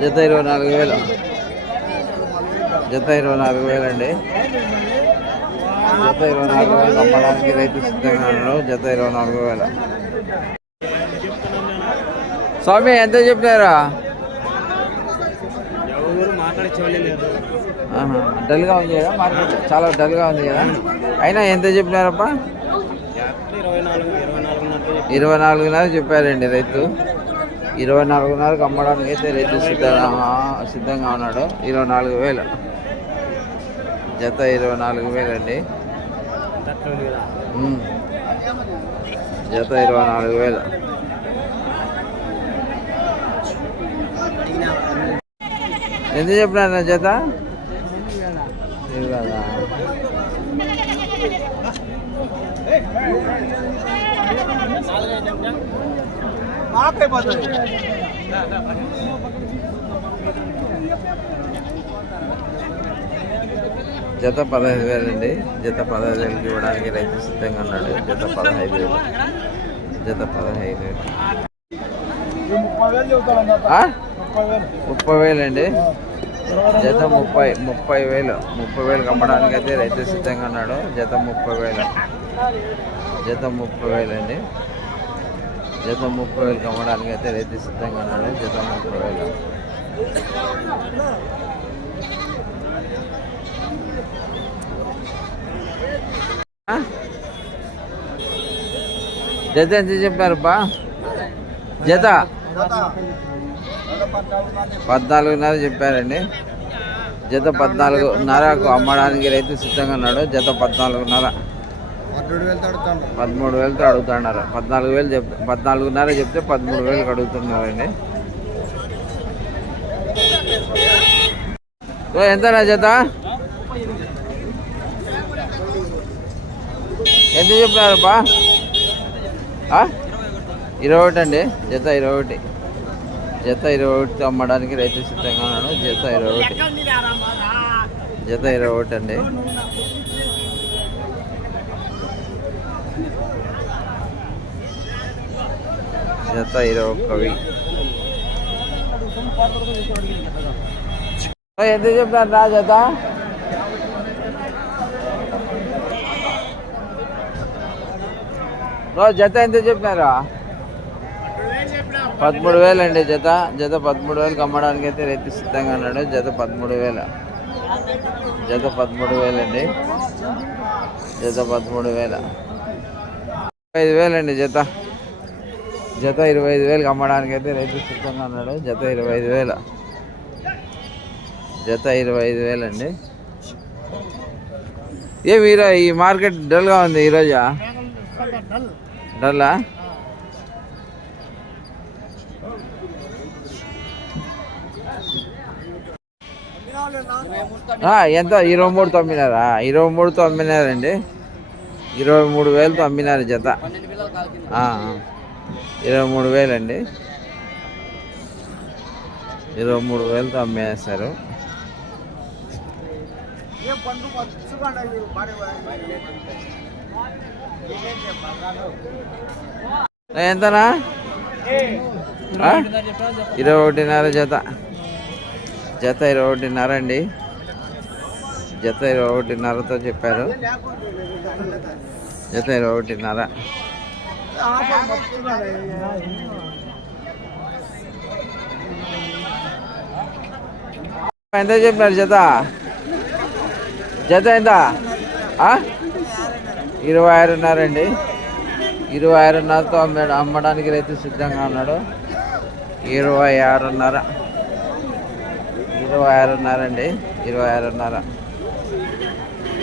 జత ఇరవై నాలుగు వేలు. జత ఇరవై నాలుగు వేలు అండి జత ఇరవై నాలుగు వేలు అమ్మడానికి రైతు సిద్ధంగా ఉన్నాడు జత ఇరవై నాలుగు వేలు. స్వామి ఎంత ఆహా. డల్గా ఉంది కదా మార్కెట్. చాలా డల్గా ఉంది కదా. అయినా ఎంత చెప్పినారప్పా ఇరవై నాలుగున్నర చెప్పారండి రైతు. ఇరవై నాలుగున్నరకు అమ్మడానికి అయితే రైతు సిద్ధంగా సిద్ధంగా ఉన్నాడు. ఇరవై నాలుగు వేలు. జత ఇరవై నాలుగు వేలు అండి తక్కువ కదా ఉమ్. జత ఇరవై నాలుగు వేలు. ఎంత చెప్పినారు జత? జత పదహైదు వేలు అండి జత పదహైదు వేలకి ఇవ్వడానికి రైతు సిద్ధంగా ఉన్నాడు. జత పదహైదు వేలు. జత పదహైదు వేలు. ముప్పై వేలు ముప్పై ముప్పై వేలు అండి జత ముప్పై ముప్పై వేలు. ముప్పై వేలు అమ్మడానికి అయితే రైతు సిద్ధంగా ఉన్నాడు. జత ముప్పై వేలు. జత ముప్పై వేలు అండి జత ముప్పై వేలకు అమ్మడానికి అయితే రైతు సిద్ధంగా ఉన్నాడు. జత ముప్పై వేలు. జత ఎంత చెప్పారు బా జత? పద్నాలుగున్నర చెప్పారండి. జత పద్నాలుగున్నరకు అమ్మడానికి రైతు సిద్ధంగా ఉన్నాడు. జత పద్నాలుగున్నర. పదమూడు వేలతో అడుగుతున్నారు పద్నాలుగు వేలు చెప్ పద్నాలుగున్నర చెప్తే పదమూడు వేలకు అడుగుతున్నారండి. ఓ, ఎంతనా జత ఎంత చెప్పినారు బా ఇరవై ఒకటి అండి. జత ఇరవై ఒకటి. జత ఇరవై ఒకటి అమ్మడానికి రైతు సిద్ధంగా ఉన్నాడు జత ఇరవై ఒకటి. జత ఇరవై ఒకటి అండి. జత ఇరవై కవి. ఎంత చెప్పారు రా జత జత ఎంత చెప్పినారా? పదమూడు వేలు అండి జత జత పదమూడు వేలకు అమ్మడానికి అయితే రైతు సిద్ధంగా ఉన్నాడు. జత పదమూడు వేల. జత పదమూడు వేలు అండి. జత పదమూడు వేల. ఐదు వేలండి జత జత ఇరవై ఐదు వేలకు అమ్మడానికి అయితే రైతు సిద్ధంగా ఉన్నాడు. జత ఇరవై ఐదు వేల. జత ఇరవై ఐదు వేలండి. అండి ఏ మీరా ఈ మార్కెట్ డల్గా ఉంది ఈరోజా? డల్లా? ఎంత? ఇరవై మూడుతో అమ్మినారా ఇరవై మూడుతో అమ్మినారండి ఇరవై మూడు వేలతో అమ్మినారు జత. ఇరవై మూడు వేలండి ఇరవై మూడు వేలతో అమ్మేస్తారు ఎంతనా? ఇరవై ఒకటిన్నర జత. జత ఇరవై ఒకటిన్నర అండి. జత ఇరవై ఒకటిన్నరతో చెప్పారు. జత ఇరవై ఒకటిన్నర. ఎంత చెప్పినారు జత? జత ఎంత? ఆ? ఇరవై ఆరున్నారండి ఇరవై ఆరున్నరతో అమ్మాడు అమ్మడానికి రైతు సిద్ధంగా ఉన్నాడు. ఇరవై ఆరున్నర ఇరవై ఆరున్నారండి ఇరవై ఆరున్నర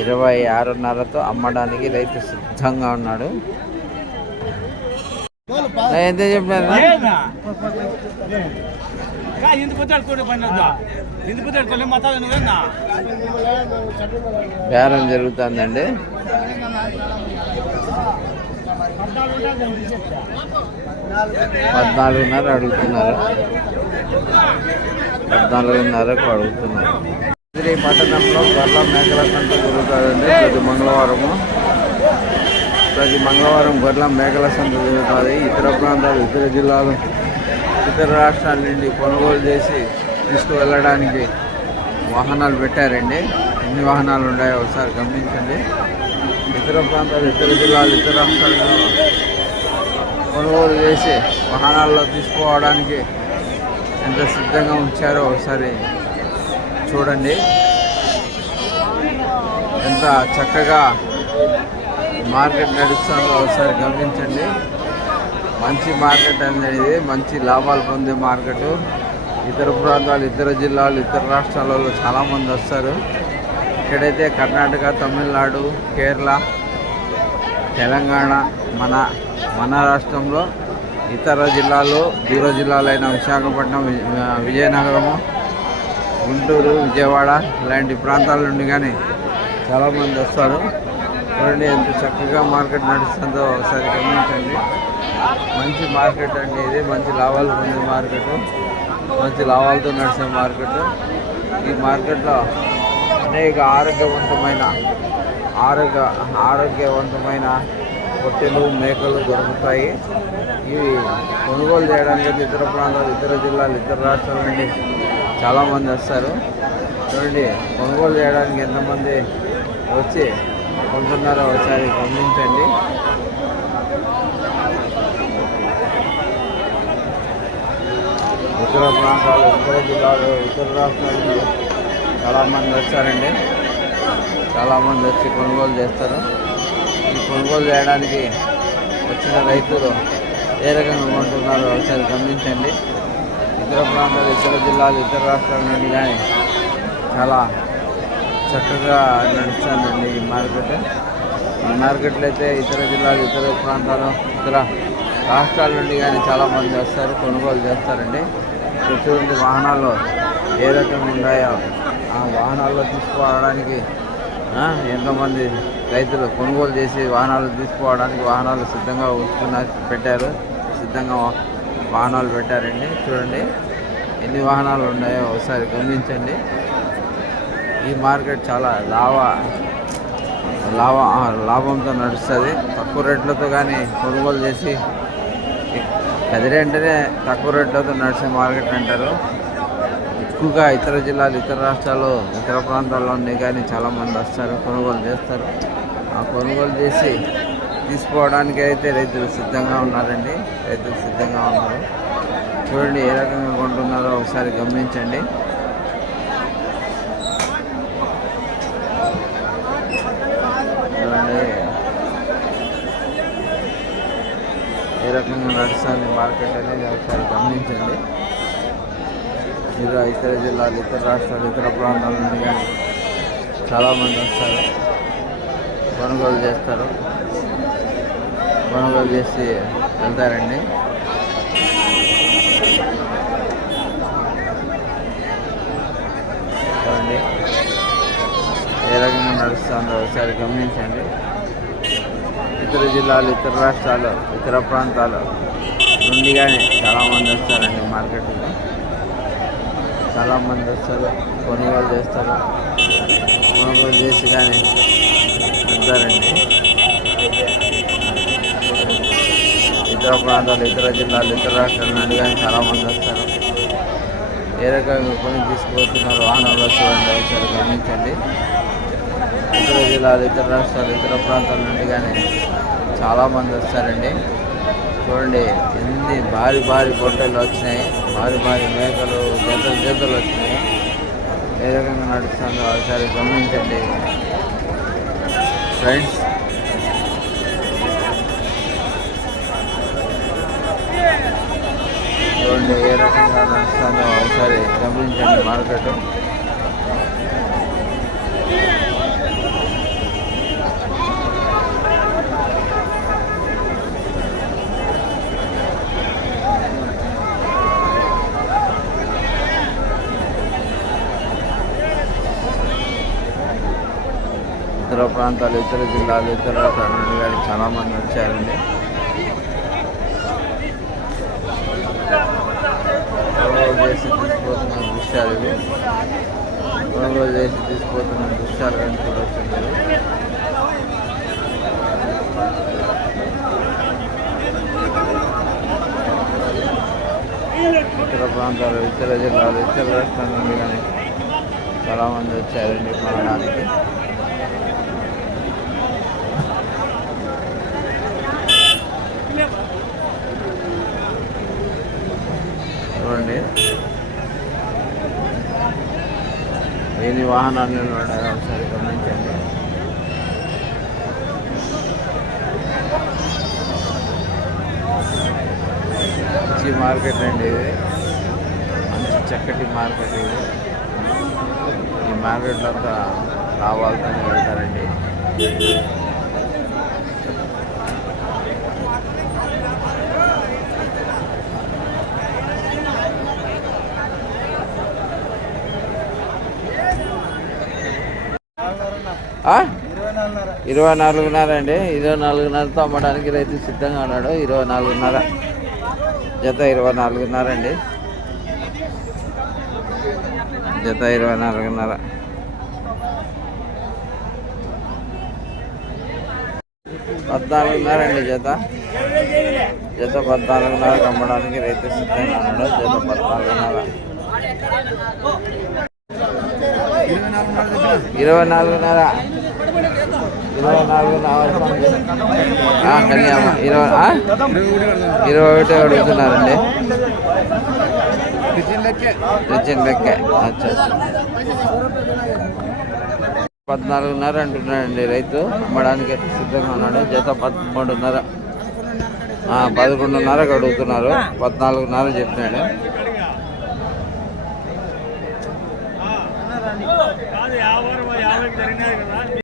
ఇరవై ఆరున్నరతో అమ్మడానికి రైతు సిద్ధంగా ఉన్నాడు. ఎంత చెప్పారు బేరం జరుగుతుందండి. పద్నాలుగున్నర అడుగుతున్నారు. పద్నాలుగున్నరకు అడుగుతున్నారు. పట్టణంలో గొర్ల మేకల సంత జరుగుతుందండి. ప్రతి మంగళవారము ప్రతి మంగళవారం గొర్రెల మేకల సంత జరుగుతుంది ఇతర ప్రాంతాలు ఇతర జిల్లాలు ఇతర రాష్ట్రాల నుండి కొనుగోలు చేసి తీసుకువెళ్ళడానికి వాహనాలు పెట్టారండి. ఎన్ని వాహనాలు ఉన్నాయో ఒకసారి గమనించండి. ఇతర ప్రాంతాలు ఇతర జిల్లాలు ఇతర రాష్ట్రాల్లో కొనుగోలు చేసి వాహనాల్లో తీసుకోవడానికి ఎంత సిద్ధంగా ఉంచారో ఒకసారి చూడండి. ఎంత చక్కగా మార్కెట్ నడుస్తుందో ఒకసారి గమనించండి. మంచి మార్కెట్ అనేది మంచి లాభాలు పొందే మార్కెట్. ఇతర ప్రాంతాలు ఇతర జిల్లాలు ఇతర రాష్ట్రాలలో చాలామంది వస్తారు. ఇక్కడైతే కర్ణాటక తమిళనాడు కేరళ తెలంగాణ మన మన రాష్ట్రంలో ఇతర జిల్లాలు దూర జిల్లాలైన విశాఖపట్నం విజయనగరము గుంటూరు విజయవాడ ఇలాంటి ప్రాంతాల నుండి కానీ చాలామంది వస్తారు. చూడండి ఎంత చక్కగా మార్కెట్ నడుస్తుందో ఒకసారి గమనించండి. మంచి మార్కెట్ అండి ఇది. మంచి లాభాలు పొందే మార్కెట్. మంచి లాభాలతో నడిచే మార్కెట్. ఈ మార్కెట్లో అనేక ఆరోగ్యవంతమైన ఆరోగ్య ఆరోగ్యవంతమైన పొట్టెలు మేకలు దొరుకుతాయి. ఇవి కొనుగోలు చేయడానికి ఇతర ప్రాంతాలు ఇతర జిల్లాలు ఇతర రాష్ట్రాల నుండి చాలామంది వస్తారు. చూడండి కొనుగోలు చేయడానికి ఎంతమంది వచ్చి కొంటున్నారో ఒకసారి గమనించండి. ఇతర ప్రాంతాలు ఇతర జిల్లాలు ఇతర రాష్ట్రాలు చాలామంది వచ్చారండి చాలామంది వచ్చి కొనుగోలు చేస్తారు. ఈ కొనుగోలు చేయడానికి వచ్చిన రైతులు ఏ రకంగా కొంటున్నారో ఒకసారి గమనించండి. ఇతర ప్రాంతాలు ఇతర జిల్లాలు ఇతర రాష్ట్రాల నుండి కానీ చాలా చక్కగా నడుస్తుందండి ఈ మార్కెట్. ఈ మార్కెట్లో అయితే ఇతర జిల్లాలు ఇతర ప్రాంతాలు ఇతర రాష్ట్రాల నుండి కానీ చాలామంది వస్తారు కొనుగోలు చేస్తారండి. ఎటువంటి వాహనాలు ఏ రకంగా ఉన్నాయో ఆ వాహనాల్లో తీసుకోవడానికి ఆ, ఎంతోమంది రైతులు కొనుగోలు చేసి వాహనాలు తీసుకోవడానికి వాహనాలు సిద్ధంగా ఉంచుకున్న పెట్టారు. సిద్ధంగా వాహనాలు పెట్టారండి. చూడండి ఎన్ని వాహనాలు ఉన్నాయో ఒకసారి గమనించండి. ఈ మార్కెట్ చాలా లాభ లాభ లాభంతో నడుస్తుంది. తక్కువ రేట్లతో కానీ కొనుగోలు చేసి కదిరేంటనే తక్కువ రేట్లతో నడిచే మార్కెట్ అంటారు. ఎక్కువగా ఇతర జిల్లాలు ఇతర రాష్ట్రాలు ఇతర ప్రాంతాల్లో ఉన్నాయి కానీ చాలామంది వస్తారు కొనుగోలు చేస్తారు. ఆ కొనుగోలు చేసి తీసుకోవడానికి అయితే రైతులు సిద్ధంగా ఉన్నారండి. రైతులు సిద్ధంగా ఉన్నారు. చూడండి ఏ రకంగా కొంటున్నారో ఒకసారి గమనించండి చూడండి ఏ రకంగా నడుస్తుంది మార్కెట్ అనేది ఒకసారి గమనించండి. ఇతర ఇతర జిల్లాలు ఇతర రాష్ట్రాలు ఇతర ప్రాంతాల నుండి కానీ చాలామంది వస్తారు. కొనుగోలు చేస్తారు. కొనుగోలు చేసి వెళ్తారండి. ఏ రకంగా నడుస్తుందో ఒకసారి గమనించండి. ఇతర జిల్లాలు ఇతర రాష్ట్రాలు ఇతర ప్రాంతాలు నుండి కానీ చాలామంది వస్తారండి మార్కెట్లో చాలామంది వస్తారు కొనుగోలు చేస్తారు కొనుగోలు చేసి కానీ వెళ్తారండి ఇతర ప్రాంతాలు ఇతర జిల్లాలు ఇతర రాష్ట్రాల నుండి కానీ చాలామంది వస్తారు. ఏ రకంగా కొని తీసుకుపోతున్నారు వాహనాలు చూడండి ఒకసారి గమనించండి. ఇతర జిల్లాలు ఇతర రాష్ట్రాలు ఇతర ప్రాంతాల నుండి కానీ చాలామంది వస్తారండి. చూడండి ఎన్ని భారీ భారీ గొడ్డలు వచ్చినాయి. భారీ భారీ మేకలు జతలు జతలు వచ్చినాయి. ఏ రకంగా నడుస్తుందో ఒకసారి గమనించండి. ఫ్రెండ్స్ చూడండి ఏ రకంగా నడుస్తుందో ఒకసారి గమనించండి మార్కెట్ ఇతర ప్రాంతాలు ఇతర జిల్లాలు ఇతర రాష్ట్రాల నుండి కానీ చాలా మంది వచ్చారండి. చేసి తీసుకుపోతున్న దృశ్యాలు ఇవి. కొనుగోలు చేసి తీసుకుపోతున్న దృశ్యాలు కానీ చూడవచ్చు ఇతర ప్రాంతాలు ఇతర జిల్లాలు ఇతర రాష్ట్రాల నుండి కానీ చాలా మంది వచ్చారండి కొనడానికి చూడండి. ఎన్ని వాహనాలు ఒకసారి గమనించండి. మంచి మార్కెట్ అండి ఇది. మంచి చక్కటి మార్కెట్ ఇది. ఈ మార్కెట్లో అంతా లాభాలతో వెళ్తారండి ఆ? ఇరవై నాలుగున్నర అండి. ఇరవై నాలుగున్నరతో అమ్మడానికి రైతు సిద్ధంగా ఉన్నాడు. ఇరవై నాలుగున్నర. జత ఇరవై నాలుగున్నర అండి. జత ఇరవై నాలుగున్నర. పద్నాలుగున్నర అండి జత. జత పద్నాలుగున్నర అమ్మడానికి రైతు సిద్ధంగా ఉన్నాడు. జత పద్నాలుగున్నర. ఇరవై నాలుగున్నర. ఇరవై ఇరవై ఇరవై ఒకటి అడుగుతున్నారండి అచ్చా పద్నాలుగున్నర అంటున్నాడండి రైతు. అమ్మడానికి సిద్ధంగా ఉన్నాడు. జత పదమూడున్నర. పదకొండున్నరకు అడుగుతున్నారు. పద్నాలుగున్నర చెప్పినాడు